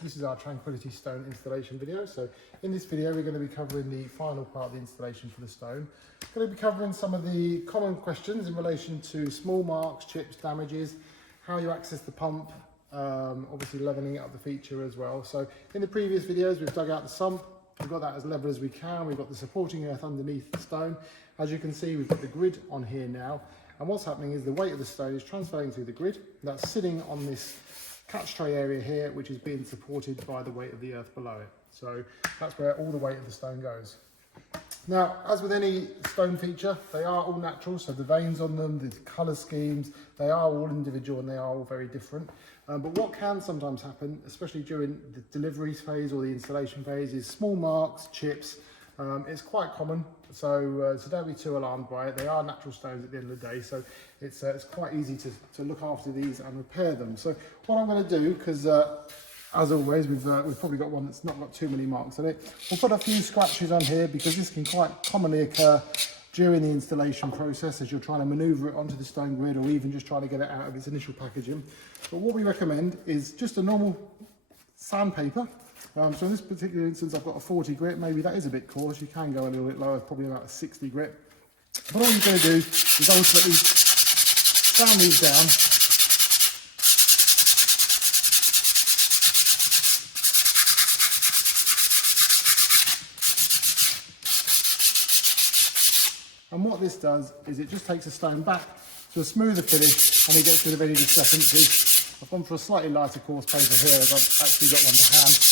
This is our Tranquility Stone installation video. So in this video we're going to be covering the final part of the installation for the stone. We're going to be covering some of the common questions in relation to small marks, chips, damages, how you access the pump, obviously levelling up the feature as well. So in the previous videos we've dug out the sump, we've got that as level as we can, we've got the supporting earth underneath the stone. As you can see, we've got the grid on here now, and what's happening is the weight of the stone is transferring through the grid. That's sitting on this catch tray area here, which is being supported by the weight of the earth below it. So that's where all the weight of the stone goes. Now, as with any stone feature, they are all natural, so the veins on them, the colour schemes, they are all individual and they are all very different. But what can sometimes happen, especially during the delivery phase or the installation phase, is small marks, chips. It's quite common, so don't be too alarmed by it. They are natural stones at the end of the day, so it's quite easy to look after these and repair them. So what I'm going to do, because as always we've probably got one that's not got too many marks on it, we'll put a few scratches on here because this can quite commonly occur during the installation process as you're trying to manoeuvre it onto the stone grid or even just trying to get it out of its initial packaging. But what we recommend is just a normal sandpaper. So in this particular instance I've got a 40 grit, maybe that is a bit coarse, you can go a little bit lower, probably about a 60 grit. But all you're going to do is ultimately sand these down. And what this does is it just takes a stone back to a smoother finish and it gets rid of any discrepancies. I've gone for a slightly lighter coarse paper here as I've actually got one to hand.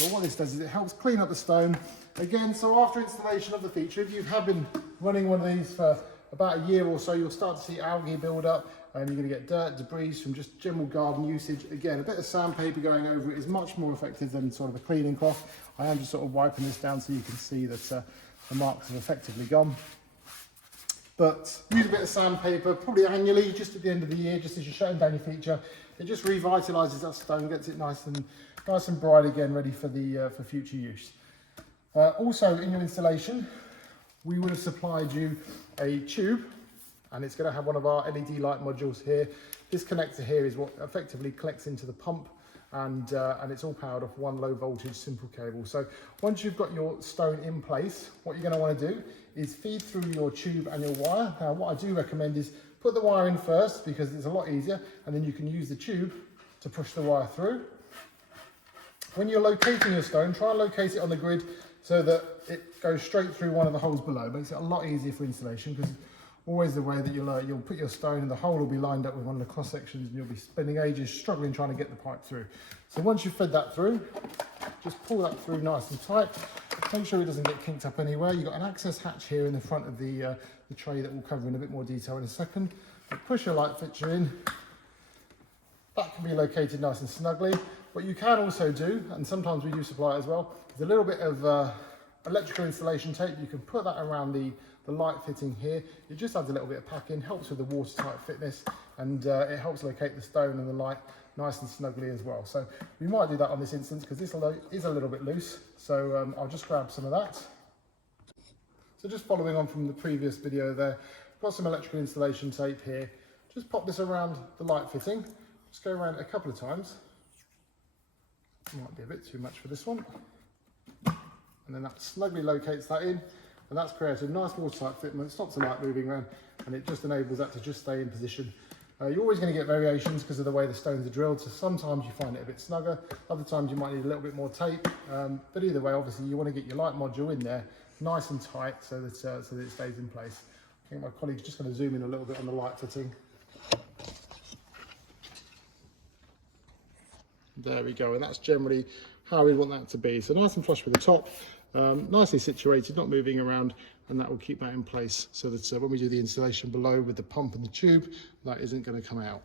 But what this does is it helps clean up the stone. Again, so after installation of the feature, if you have been running one of these for about a year or so, you'll start to see algae build up and you're going to get dirt, debris from just general garden usage. Again, a bit of sandpaper going over it is much more effective than sort of a cleaning cloth. I am just sort of wiping this down so you can see that the marks have effectively gone. But use a bit of sandpaper, probably annually, just at the end of the year, just as you're shutting down your feature. It just revitalises that stone, gets it nice and bright again, ready for for future use. Also, in your installation, we would have supplied you a tube, and it's going to have one of our LED light modules here. This connector here is what effectively collects into the pump, and it's all powered off one low voltage simple cable. So once you've got your stone in place, what you're going to want to do is feed through your tube and your wire. Now what I do recommend is put the wire in first because it's a lot easier, and then you can use the tube to push the wire through. When you're locating your stone, try and locate it on the grid so that it goes straight through one of the holes below. It makes it a lot easier for installation because always the way that you'll put your stone and the hole will be lined up with one of the cross sections and you'll be spending ages struggling trying to get the pipe through. So once you've fed that through, just pull that through nice and tight. Make sure it doesn't get kinked up anywhere. You've got an access hatch here in the front of the tray that we'll cover in a bit more detail in a second. But push your light fixture in. That can be located nice and snugly. What you can also do, and sometimes we do supply it as well, is a little bit of electrical installation tape. You can put that around the light fitting here. It just adds a little bit of packing, helps with the watertight fitness, and it helps locate the stone and the light nice and snugly as well. So we might do that on this instance because this is a little bit loose. So I'll just grab some of that. So just following on from the previous video there, I've got some electrical installation tape here. Just pop this around the light fitting. Just go around it a couple of times. Might be a bit too much for this one. And then that snugly locates that in, and that's created a nice watertight fitment, stops the light moving around, and it just enables that to just stay in position. You're always going to get variations because of the way the stones are drilled, so sometimes you find it a bit snugger, other times you might need a little bit more tape, but either way, obviously you want to get your light module in there nice and tight so that it stays in place. I think my colleague's just going to zoom in a little bit on the light fitting. There we go, and that's generally how we want that to be. So nice and flush with the top, nicely situated, not moving around, and that will keep that in place so that when we do the installation below with the pump and the tube, that isn't going to come out.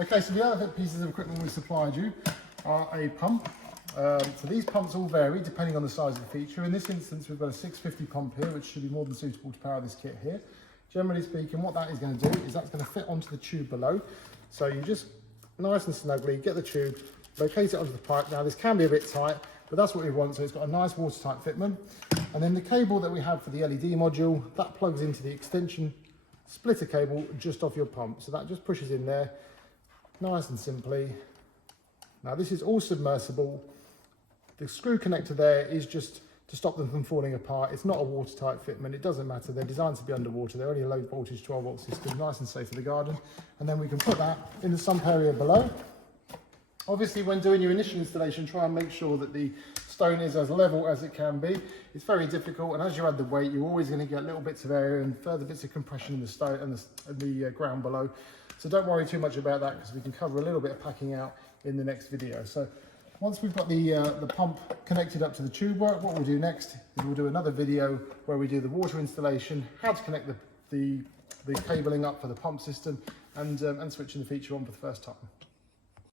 Okay, so the other pieces of equipment we supplied you are a pump. So these pumps all vary depending on the size of the feature. In this instance, we've got a 650 pump here, which should be more than suitable to power this kit here. Generally speaking, what that is going to do is that's going to fit onto the tube below. So you just nice and snugly get the tube, locate it onto the pipe. Now this can be a bit tight, but that's what we want. So it's got a nice watertight fitment. And then the cable that we have for the LED module, that plugs into the extension splitter cable just off your pump. So that just pushes in there, nice and simply. Now this is all submersible. The screw connector there is just to stop them from falling apart. It's not a watertight fitment, it doesn't matter. They're designed to be underwater. They're only a low voltage 12 volt system, nice and safe for the garden. And then we can put that in the sump area below. Obviously, when doing your initial installation, try and make sure that the stone is as level as it can be. It's very difficult, and as you add the weight, you're always going to get little bits of area and further bits of compression in the stone and the ground below. So don't worry too much about that, because we can cover a little bit of packing out in the next video. So once we've got the pump connected up to the tube work, what we'll do next is we'll do another video where we do the water installation, how to connect the cabling up for the pump system, and switching the feature on for the first time.